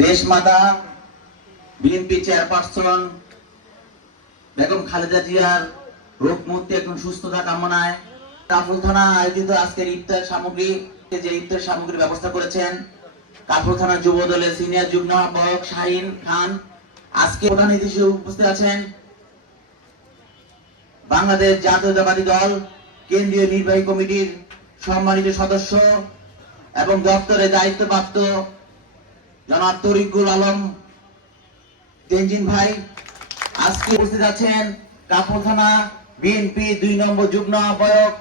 দেশমাতা BNP chairperson Begum Khaleda জিয়ার রোগ মুক্তি এবং সুস্থতা কামনায় কাফরুল থানা আয়োজিত আজকের ইফতার সামগ্রী যে ইফতার সামগ্রীর ব্যবস্থা করেছেন কাফরুল থানা যুব দলের সিনিয়র যুগ্ম আহ্বায়ক শাহিন খান। আজকে প্রধান অতিথি হিসেবে উপস্থিত আছেন বাংলাদেশ জাতীয়তাবাদী দল কেন্দ্রীয় নির্বাহী কমিটির সম্মানিত সদস্য এবং দপ্তরের দায়িত্বপ্রাপ্ত জনাব তরিকুল আলম তেনজিন ভাই। আজকে উপস্থিত আছেন কাফরুল থানা বিএনপি 2 নম্বর যুগ্ম আহ্বায়ক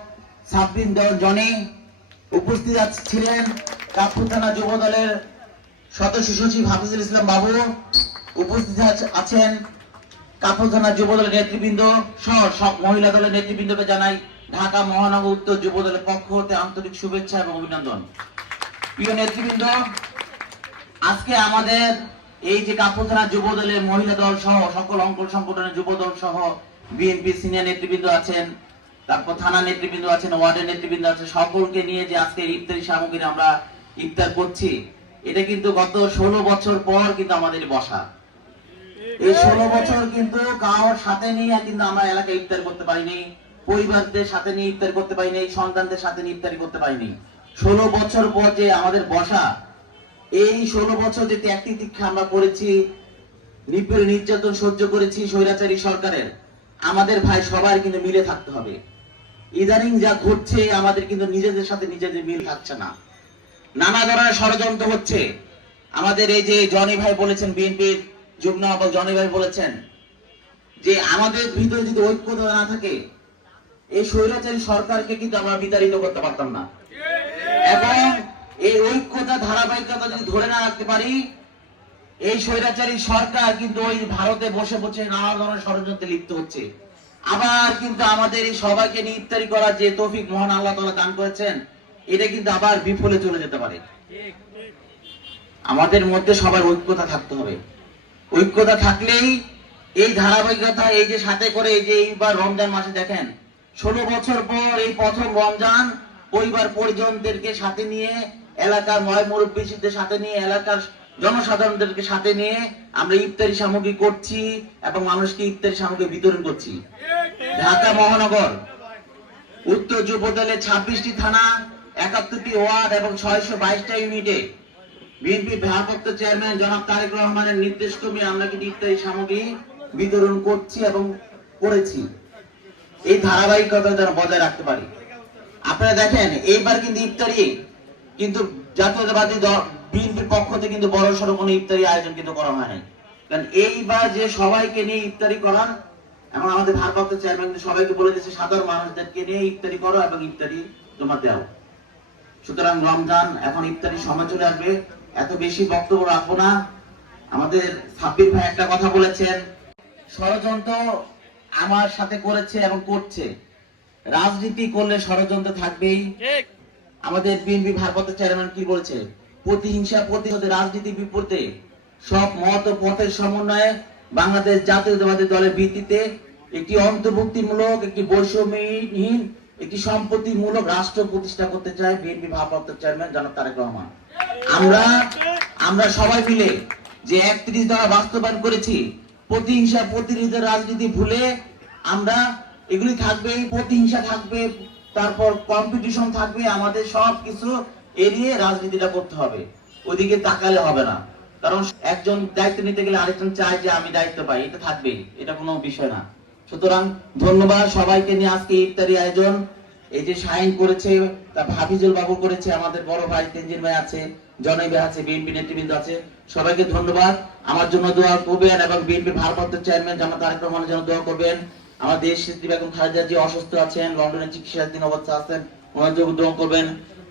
সাব্বির জনি। উপস্থিত ছিলেন কাফরুল থানা যুব দলের সদস্য সচিব হাফিজুল ইসলাম বাবু। উপস্থিত আছেন কাফরুল থানা যুব দলের নেতৃবৃন্দ সহ সব মহিলা দলের নেতৃবৃন্দকে জানাই ঢাকা মহানগর উত্তর যুব দলের পক্ষ হতে আন্তরিক শুভেচ্ছা এবং অভিনন্দন। প্রিয় নেতৃবৃন্দ, আজকে আমাদের এই যে কাফরুল থানা যুব দলের মহিলা দল সহ সকল অঙ্গন সংগঠনের যুব দল সহ বিএনপি সিনিয়র নেতৃবৃন্দ আছেন, তারপর থানা নেতৃবৃন্দ আছেন, ওয়ার্ডের নেতৃবৃন্দ আছে, সকলকে নিয়ে যে আজকে ইফতারি সামগ্রী আমরা ইফতার করছি, এটা কিন্তু গত 16 বছর পর কিন্তু আমাদের বসা। এই 16 বছর কিন্তু কারোর সাথে নিয়ে কিন্তু আমরা এলাকায় ইফতার করতে পারিনি, পরিবারদের সাথে নিয়ে ইফতার করতে পারিনি, সন্তানদের সাথে নিয়ে ইফতারি করতে পারিনি। 16 বছর পর যে আমাদের বসা, এই 16 বছর যে ত্যাগ তিতিক্ষা আমরা করেছি, নিপীড়ন নির্যাতন সহ্য করেছি স্বৈরাচারী সরকারের, আমাদের ভাই সবার কিন্তু মিলে থাকতে হবে। ইদানিং যা ঘটছে আমাদের কিন্তু নিজেদের সাথে নিজেদের মিল থাকছে না, নানা ধরনের ষড়যন্ত্র হচ্ছে। আমাদের এই যে জনি ভাই বলেছেন, বিএনপির যুগ্ম আহ্বায়ক জনি ভাই বলেছেন যে আমাদের ভিতরে যদি ঐক্যতা না থাকে এই স্বৈরাচারী সরকারকে কিন্তু আমরা বিতাড়িত করতে পারতাম না। এবং এই ঐক্যতা ধারাবাহিকতা যদি ধরে না রাখতে পারি, এই স্বৈরাচারী সরকার কিন্তু ওই ভারতে বসে বসে নানা ধরনের ষড়যন্ত্রে লিপ্ত হচ্ছে। আবার কিন্তু আমাদের এই সবাইকে নিয়ে ইফতারি করার যে তৌফিক মহান আল্লাহ তাআলা দান করেছেন, এটা কিন্তু আবার বিফলে চলে যেতে পারে। আমাদের মধ্যে সবার ঐক্যতা থাকতে হবে। ঐক্যতা থাকলেই এই ধারাবাহিকতা, এই যে সাথে করে এই যে এইবার রমজান মাসে দেখেন 16 বছর পর এই প্রথম রমজান পরিবার পরিজনদেরকে সাথে নিয়ে, এলাকার ময় মুরব্বীদের সাথে নিয়ে, এলাকার জনসাধারণদেরকে সাথে নিয়ে আমরা ইফতারি সামগ্রী করছি এবং মানুষকে ইফতারি সামগ্রী বিতরণ করছি। ঢাকা মহানগর উত্তর যুব দলের 26টি থানা, 71টি ওয়ার্ড এবং 622টা ইউনিটে বিএনপি ভারপ্রাপ্ত চেয়ারম্যান জনাব তারেক রহমানের নির্দেশ ক্রমে আমরা কিন্তু ইফতারি সামগ্রী বিতরণ করছি এবং করেছি। এই ধারাবাহিকতা যেন বজায় রাখতে পারি। আপনারা দেখেন এইবার কিন্তু ইফতারি কিন্তু জাতীয়তাবাদী বিএনপির পক্ষ থেকে কিন্তু বড় সড়ো কোনো ইফতারি আয়োজন কিন্তু করা হয় নাই। কারণ এইবার যে সবাইকে নিয়ে ইফতারি করার, এবং আমাদের ভারপ্রাপ্ত চেয়ারম্যান সবাইকে বলে দিয়েছে সাধারণ মানুষদেরকে নিয়ে ইফতারি করো এবং ইফতারি জমা দাও। সুতরাং রমজান এখন ইফতারি সময় চলে আসবে, এত বেশি বক্তব্য রাখবো না। আমাদের সাব্বির ভাই একটা কথা বলেছেন, ষড়যন্ত্র আমার সাথে করেছে এবং করছে। রাজনীতি করলে ষড়যন্ত্র থাকবেই। আমাদের বিএনপি ভারপ্রাপ্ত চেয়ারম্যান কি বলছে, প্রতিহিংসা প্রতিরোধে রাজনীতি বিপরীতে সব মত ও পথের সমন্বয়ে বাংলাদেশ জাতীয়তাবাদী দলের ভিত্তিতে একটি অন্তর্ভুক্তিমূলক, একটি বৈষম্যহীন, একটি সম্পত্তিমূলক রাষ্ট্র প্রতিষ্ঠা করতে চায় বিএনপি ভারপ্রাপ্ত চেয়ারম্যান জনাব তারেক রহমান। আমরা সবাই মিলে যে 31 দফা বাস্তবায়ন করেছি, প্রতিহিংসা প্রতিরোধের রাজনীতি ভুলে আমরা এগুলি থাকবে, প্রতিহিংসা থাকবে, তারপর কম্পিটিশন থাকবে, আমাদের সবকিছু এড়িয়ে রাজনীতিটা করতে হবে। ওইদিকে তাকালে হবে না, কারণ একজন দায়িত্ব নিতে গেলে আরেকজন চায় যে আমি দায়িত্ব পাই, এটা থাকবেই, এটা কোনো বিষয় না। সুতরাং ধন্যবাদ সবাইকে নিয়ে আজকে ইফতারি আয়োজন। এই যে শাহিন করেছে, তারপর হাফিজুল বাবু করেছে, আমাদের বড় ভাই তেনজিন ভাই আছে, জনাই ভাই আছে, বিএনপি নেতৃবৃন্দ আছে, সবাইকে ধন্যবাদ। আমার জন্য দোয়া করবেন এবং বিএনপি ভারপ্রাপ্ত চেয়ারম্যান জনাব তারেক রহমানের জন্য দোয়া করবেন। আমার দেশ নেত্রী বেগম খালেদা জিয়া অসুস্থ আছেন, লন্ডনে চিকিৎসাধীন অবস্থা আছেন, ওনার জন্য দোয়া করবেন।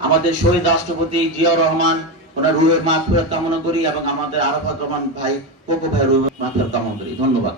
আমাদের শহীদ রাষ্ট্রপতি জিয়াউর রহমান, ওনার রুহের মাগফিরাত কামনা করি এবং আমাদের আরাফাত রহমান ভাই, কোকো ভাই রুহের মাগফিরাত কামনা করি। ধন্যবাদ।